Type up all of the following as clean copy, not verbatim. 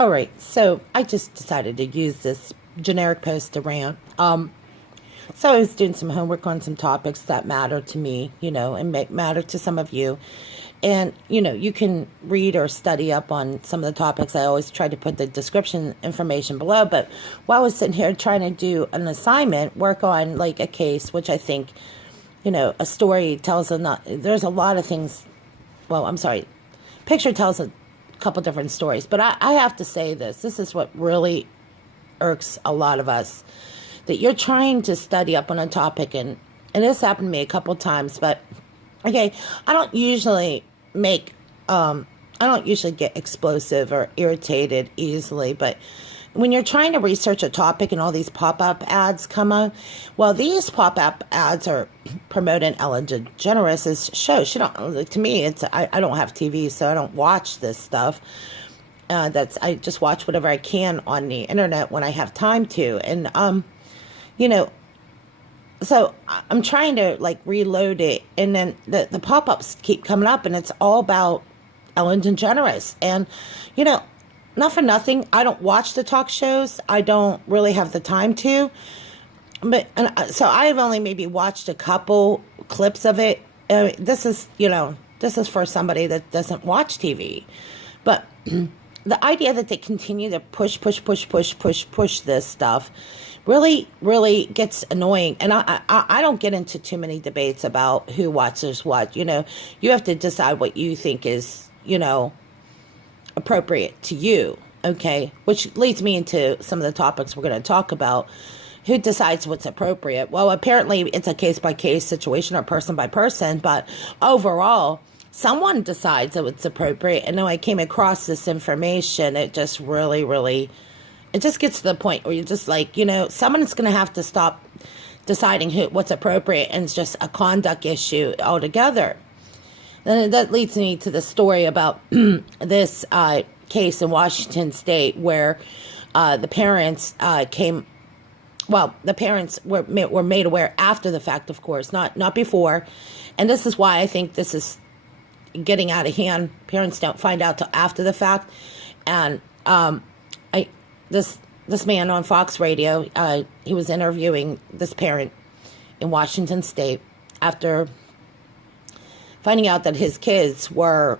All right, so I just decided to use this generic post to rant. So I was doing some homework on some topics that matter to me, and matter to some of you. And, you can read or study up on some of the topics. I always try to put the description information below. But while I was sitting here trying to do an assignment, work on like a case, which I think, a story tells there's a lot of things. Well, I'm sorry. Picture tells a couple different stories. But I have to say this. This is what really irks a lot of us. That you're trying to study up on a topic. And this happened to me a couple times. But, okay, I don't usually get explosive or irritated easily. But when you're trying to research a topic and all these pop-up ads come on, well, these pop-up ads are promoting Ellen DeGeneres' show. To me, I don't have TV, so I don't watch this stuff. I just watch whatever I can on the internet when I have time to. And, so I'm trying to like reload it. And then the pop-ups keep coming up and it's all about Ellen DeGeneres. And, not for nothing, I don't watch the talk shows. I don't really have the time to. So I've only maybe watched a couple clips of it. This is for somebody that doesn't watch TV. But the idea that they continue to push this stuff really, really gets annoying. And I don't get into too many debates about who watches what. You have to decide what you think is, appropriate to you, okay? Which leads me into some of the topics we're going to talk about. Who decides what's appropriate? Well, apparently it's a case-by-case situation or person-by-person, but overall, someone decides that it's appropriate. And when I came across this information, it just really, really, it just gets to the point where you're just like, someone's going to have to stop deciding what's appropriate, and it's just a conduct issue altogether. And that leads me to the story about this case in Washington State where the parents the parents were made aware after the fact, of course, not before. And this is why I think this is getting out of hand. Parents don't find out till after the fact. And this man on Fox Radio, he was interviewing this parent in Washington State after finding out that his kids were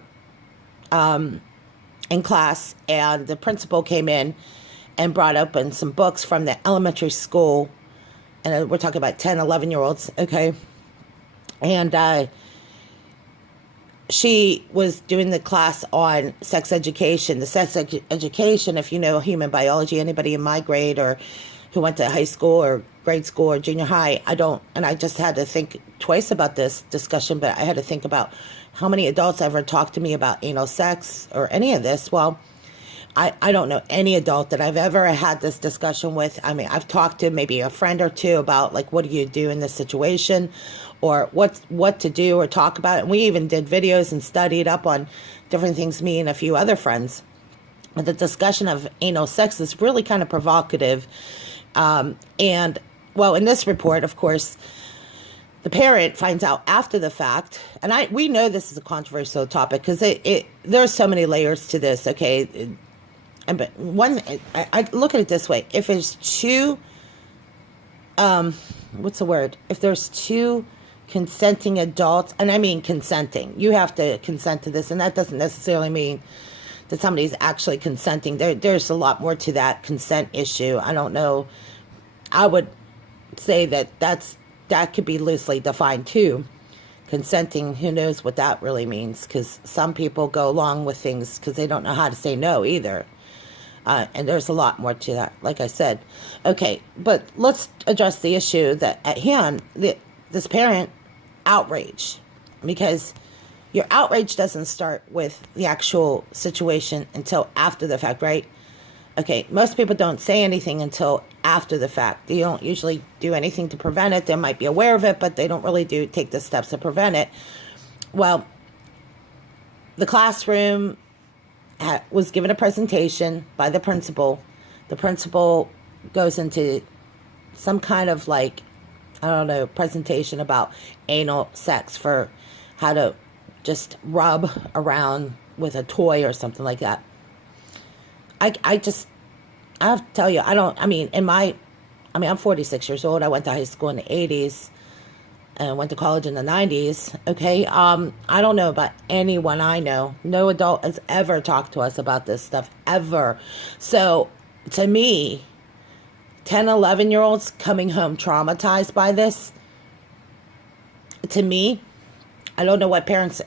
in class, and the principal came in and brought open some books from the elementary school, and we're talking about 10, 11-year-olds, okay? And she was doing the class on sex education. The sex education, if you know human biology, anybody in my grade or who went to high school or grade school or junior high, I just had to think twice about this discussion, but I had to think about how many adults ever talked to me about anal sex or any of this. Well, I don't know any adult that I've ever had this discussion with. I mean, I've talked to maybe a friend or two about, like, what do you do in this situation, or what to do or talk about. And we even did videos and studied up on different things, me and a few other friends. But the discussion of anal sex is really kind of provocative. And, well, in this report, of course, the parent finds out after the fact, and we know this is a controversial topic because there's so many layers to this, okay? But I look at it this way: if it's two, If there's two consenting adults, and I mean consenting, you have to consent to this, and that doesn't necessarily mean that somebody's actually consenting. There's a lot more to that consent issue. I don't know. I would say that could be loosely defined too. Consenting, who knows what that really means? Because some people go along with things because they don't know how to say no either. And there's a lot more to that, like I said. Okay, but let's address the issue that at hand, this parent outrage. Because your outrage doesn't start with the actual situation until after the fact, right? Okay, most people don't say anything until after the fact. They don't usually do anything to prevent it. They might be aware of it, but they don't really take the steps to prevent it. Well, the classroom was given a presentation by the principal. The principal goes into some kind of presentation about anal sex, for how to just rub around with a toy or something like that. I just, I have to tell you, I'm 46 years old. I went to high school in the 80s and went to college in the 90s. Okay. I don't know about anyone I know. No adult has ever talked to us about this stuff, ever. So to me, 10, 11-year-olds coming home traumatized by this, to me, I don't know what parents,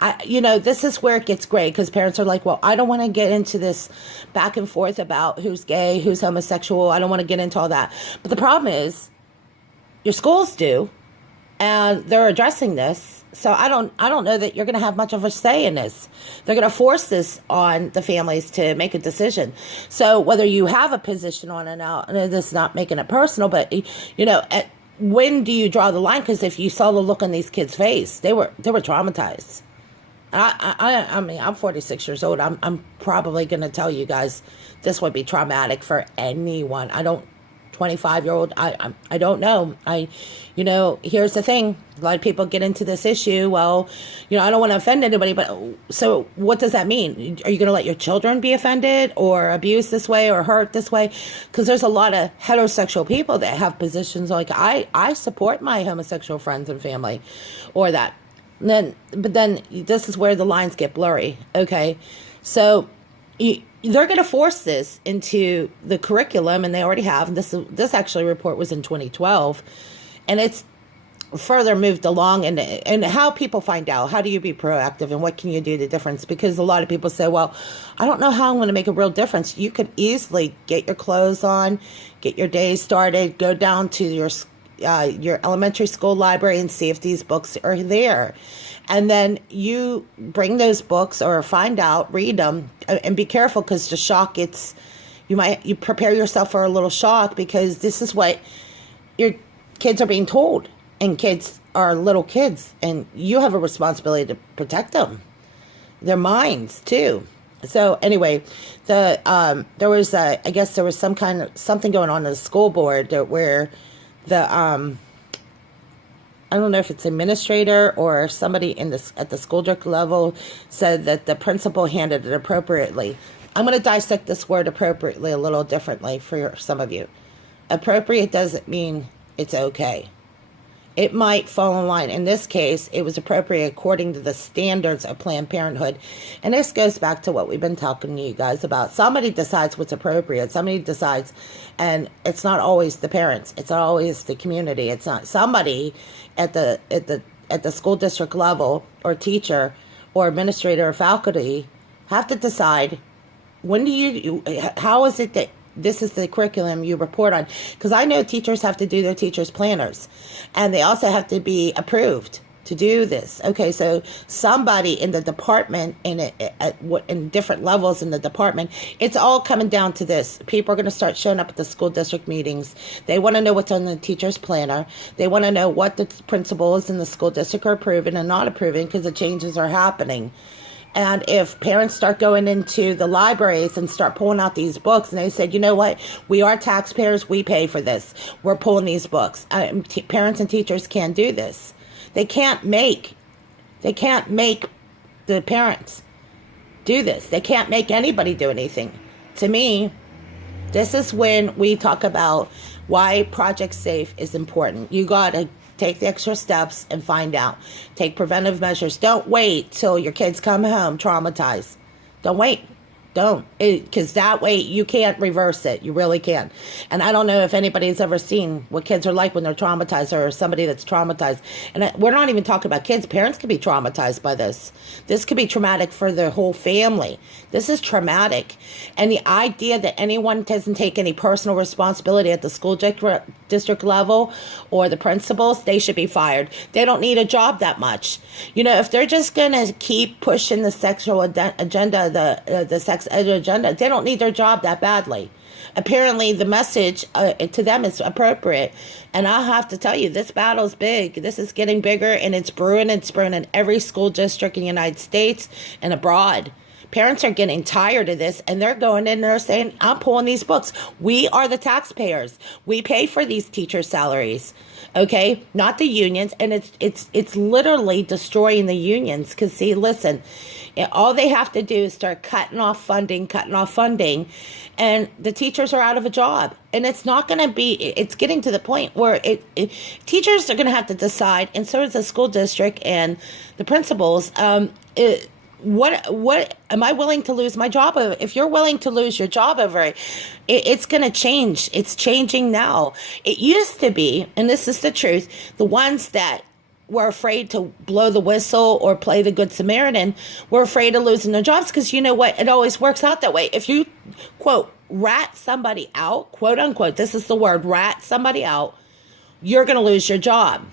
this is where it gets gray, because parents are like, well, I don't want to get into this back and forth about who's gay, who's homosexual. I don't want to get into all that. But the problem is your schools do, and they're addressing this. So I don't know that you're going to have much of a say in this. They're going to force this on the families to make a decision. So whether you have a position on it now, and this is not making it personal, but when do you draw the line? Because if you saw the look on these kids' face, they were traumatized. I'm 46 years old. I'm probably going to tell you guys this would be traumatic for anyone. 25-year-old. I don't know. Here's the thing. A lot of people get into this issue. Well, I don't want to offend anybody, but so what does that mean? Are you going to let your children be offended or abused this way or hurt this way? Because there's a lot of heterosexual people that have positions like, I support my homosexual friends and family, or that. But then this is where the lines get blurry. Okay. So they're going to force this into the curriculum, and they already have. This actually report was in 2012, and it's further moved along. And how people find out, how do you be proactive, and what can you do the difference? Because a lot of people say, well, I don't know how I'm going to make a real difference. You could easily get your clothes on, get your day started, go down to your elementary school library and see if these books are there. And then you bring those books, or find out, read them, and be careful, because the shock, you prepare yourself for a little shock, because this is what your kids are being told, and kids are little kids, and you have a responsibility to protect them, their minds too. So anyway, there was something going on in the school board where I don't know if it's administrator or somebody at the school district level said that the principal handled it appropriately. I'm going to dissect this word appropriately a little differently for some of you. Appropriate doesn't mean it's okay. It might fall in line. In this case, it was appropriate according to the standards of Planned Parenthood. And this goes back to what we've been talking to you guys about. Somebody decides what's appropriate. Somebody decides, and it's not always the parents. It's not always the community. It's not somebody at the school district level, or teacher or administrator or faculty have to decide, how is it that this is the curriculum you report on? Because I know teachers have to do their teachers' planners, and they also have to be approved to do this. Okay, so somebody in the department, in different levels in the department, it's all coming down to this. People are going to start showing up at the school district meetings. They want to know what's on the teacher's planner. They want to know what the principals in the school district are approving and not approving, because the changes are happening. And if parents start going into the libraries and start pulling out these books, and they said, you know what, we are taxpayers, we pay for this, we're pulling these books. Parents and teachers can't do this. They can't make the parents do this. They can't make anybody do anything. To me, this is when we talk about why Project S.A.F.E is important. You got to take the extra steps and find out. Take preventive measures. Don't wait till your kids come home traumatized. Don't wait. Don't. Because that way you can't reverse it. You really can't. And I don't know if anybody's ever seen what kids are like when they're traumatized, or somebody that's traumatized. And we're not even talking about kids. Parents could be traumatized by this. This could be traumatic for the whole family. This is traumatic. And the idea that anyone doesn't take any personal responsibility at the school district level, or the principals, they should be fired. They don't need a job that much. If they're just going to keep pushing the sexual agenda, the sex agenda, they don't need their job that badly. Apparently the message to them is appropriate. And I have to tell you, this battle's big. This is getting bigger, and it's brewing in every school district in the United States and abroad. Parents are getting tired of this, and they're going in there saying, I'm pulling these books. We are the taxpayers. We pay for these teachers' salaries. Okay, not the unions. And it's literally destroying the unions. Because see, listen, And all they have to do is start cutting off funding, and the teachers are out of a job. And it's not going to be, it's getting to the point where teachers are going to have to decide, and so is the school district and the principals, what am I willing to lose my job over? If you're willing to lose your job over it, it's going to change. It's changing now. It used to be, and this is the truth, the ones that were afraid to blow the whistle or play the Good Samaritan were afraid of losing their jobs, because you know what? It always works out that way. If you, quote, rat somebody out, quote unquote, this is the word, rat somebody out, you're going to lose your job.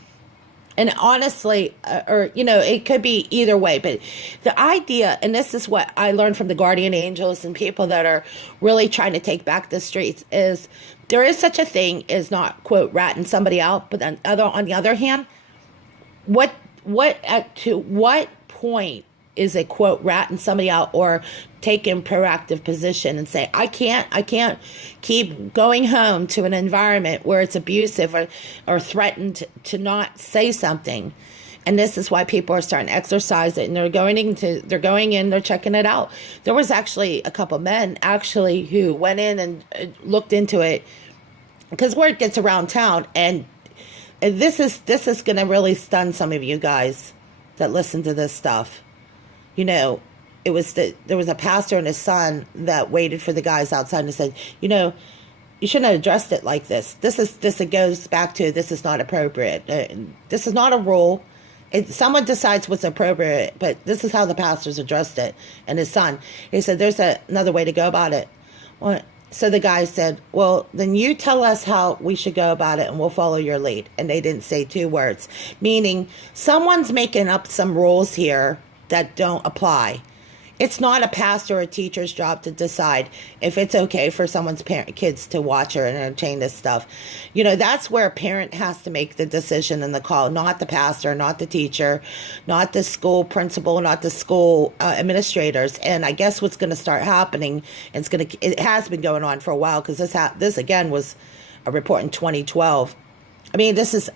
And honestly, it could be either way. But the idea, and this is what I learned from the guardian angels and people that are really trying to take back the streets, is there is such a thing as not, quote, ratting somebody out. But on the other hand, to what point is a, quote, ratting somebody out or taking proactive position and say, I can't keep going home to an environment where it's abusive or threatened to not say something. And this is why people are starting to exercise it, and they're going in, they're checking it out. There was actually a couple men who went in and looked into it, because word gets around town, and this is going to really stun some of you guys that listen to this stuff. There was a pastor and his son that waited for the guys outside and said, you shouldn't have addressed it like this. It goes back to, this is not appropriate. This is not a rule. Someone decides what's appropriate, but this is how the pastors addressed it. And his son, he said, there's another way to go about it. Well, so the guy said, well, then you tell us how we should go about it and we'll follow your lead. And they didn't say two words, meaning someone's making up some rules here that don't apply. It's not a pastor or a teacher's job to decide if it's okay for someone's kids to watch or entertain this stuff. That's where a parent has to make the decision and the call, not the pastor, not the teacher, not the school principal, not the school administrators. And I guess what's going to start happening, and it has been going on for a while, because this again was a report in 2012. I mean, this is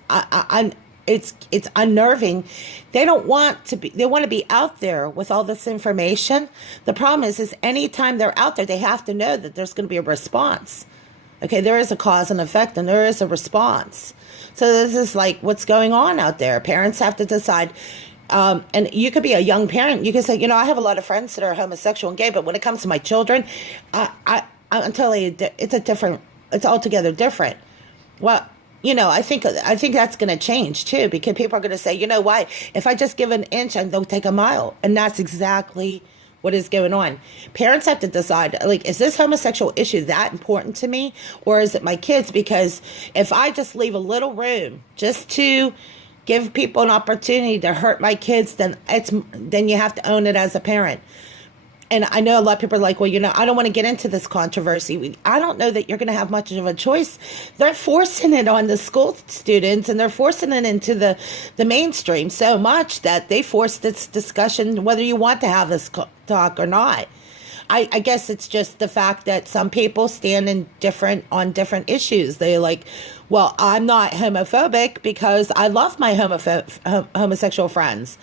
it's unnerving. They want to be out there with all this information. The problem is anytime they're out there, they have to know that there's going to be a response. Okay, there is a cause and effect, and there is a response. So this is like what's going on out there. Parents have to decide. And you could be a young parent. You can say, I have a lot of friends that are homosexual and gay, but when it comes to my children, I'm telling you, it's altogether different. Well, I think that's going to change too, because people are going to say, what? If I just give an inch, they'll take a mile. And that's exactly what is going on. Parents have to decide, is this homosexual issue that important to me? Or is it my kids? Because if I just leave a little room just to give people an opportunity to hurt my kids, then you have to own it as a parent. And I know a lot of people are like, well, I don't want to get into this controversy. I don't know that you're going to have much of a choice. They're forcing it on the school students, and they're forcing it into the mainstream so much that they force this discussion whether you want to have this talk or not. I guess it's just the fact that some people stand on different issues. They're like, well, I'm not homophobic because I love my homosexual friends.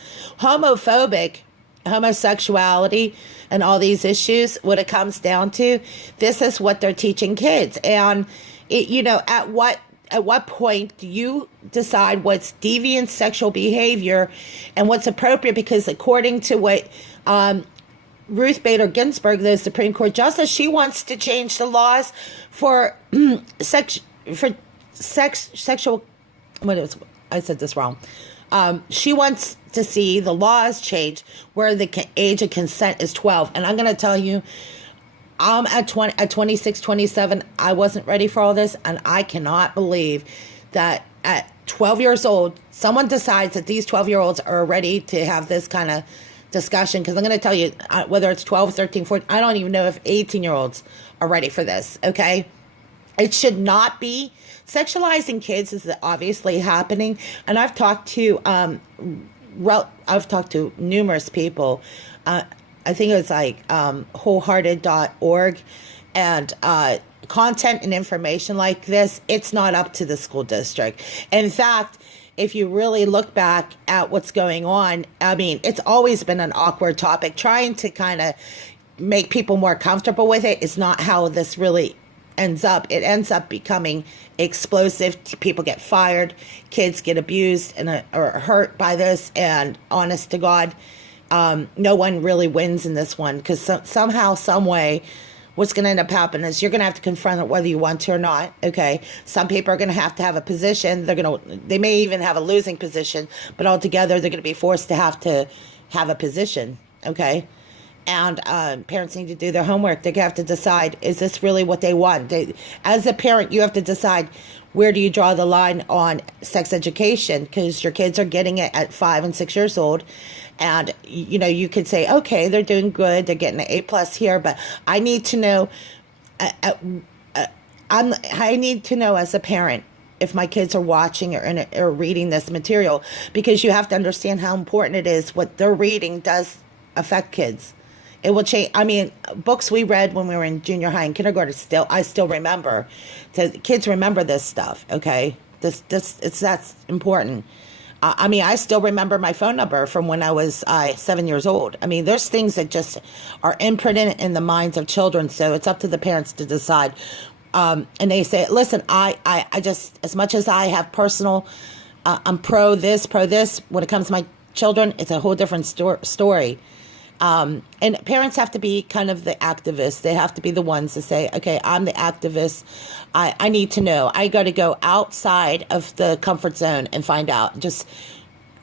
Homosexuality and all these issues, what it comes down to, this is what they're teaching kids. And at what point do you decide what's deviant sexual behavior and what's appropriate? Because according to what Ruth Bader Ginsburg, the Supreme Court justice, she wants to change the laws for sexual. I said this wrong. She wants to see the laws change where the age of consent is 12. And I'm going to tell you, I'm at 26, 27, I wasn't ready for all this. And I cannot believe that at 12 years old, someone decides that these 12-year-olds are ready to have this kind of discussion. Because I'm going to tell you, whether it's 12, 13, 14, I don't even know if 18-year-olds are ready for this, okay? It should not be. Sexualizing kids is obviously happening, and I've talked to numerous people. I think it was like wholehearted.org, and content and information like this, it's not up to the school district. In fact, if you really look back at what's going on, I mean, it's always been an awkward topic. Trying to kind of make people more comfortable with it is not how this really ends up. It ends up becoming explosive. People get fired, kids get abused and or hurt by this, and honest to God, no one really wins in this one, because somehow, some way, what's going to end up happening is you're going to have to confront it whether you want to or not. Okay, some people are going to have a position. They may even have a losing position, but altogether they're going to be forced to have a position. Okay. And parents need to do their homework. They have to decide, is this really what they want? As a parent, you have to decide, where do you draw the line on sex education? Because your kids are getting it at 5 and 6 years old. And, you could say, okay, they're doing good. They're getting an A+ here. But I need to know, I need to know as a parent, if my kids are watching or reading this material, because you have to understand how important it is. What they're reading does affect kids. It will change. I mean, books we read when we were in junior high and kindergarten, I still remember. The kids remember this stuff. Okay, that's important. I mean, I still remember my phone number from when I was 7 years old. I mean, there's things that just are imprinted in the minds of children. So it's up to the parents to decide. And they say, listen, I just, as much as I have personal, I'm pro this. When it comes to my children, it's a whole different story. And parents have to be kind of the activists. They have to be the ones to say, okay, I'm the activist. I need to know. I got to go outside of the comfort zone and find out. Just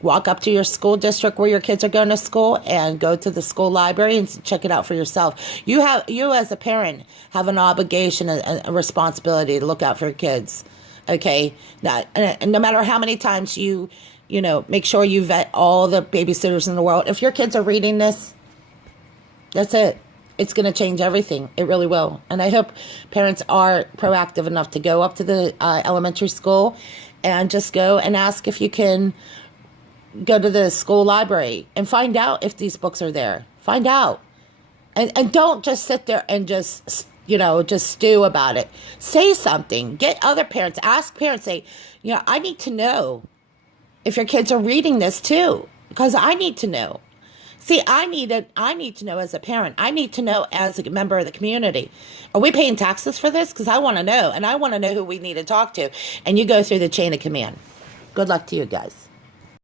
walk up to your school district where your kids are going to school and go to the school library and check it out for yourself. You as a parent have an obligation, a responsibility to look out for your kids. Okay. No matter how many times you make sure you vet all the babysitters in the world. If your kids are reading this, that's it. It's going to change everything. It really will. And I hope parents are proactive enough to go up to the elementary school and just go and ask if you can go to the school library and find out if these books are there. Find out. And don't just sit there and just stew about it. Say something. Get other parents. Ask parents. Say, I need to know if your kids are reading this too, because I need to know. See, I need to know as a parent. I need to know as a member of the community. Are we paying taxes for this? Because I want to know, and I want to know who we need to talk to. And you go through the chain of command. Good luck to you guys.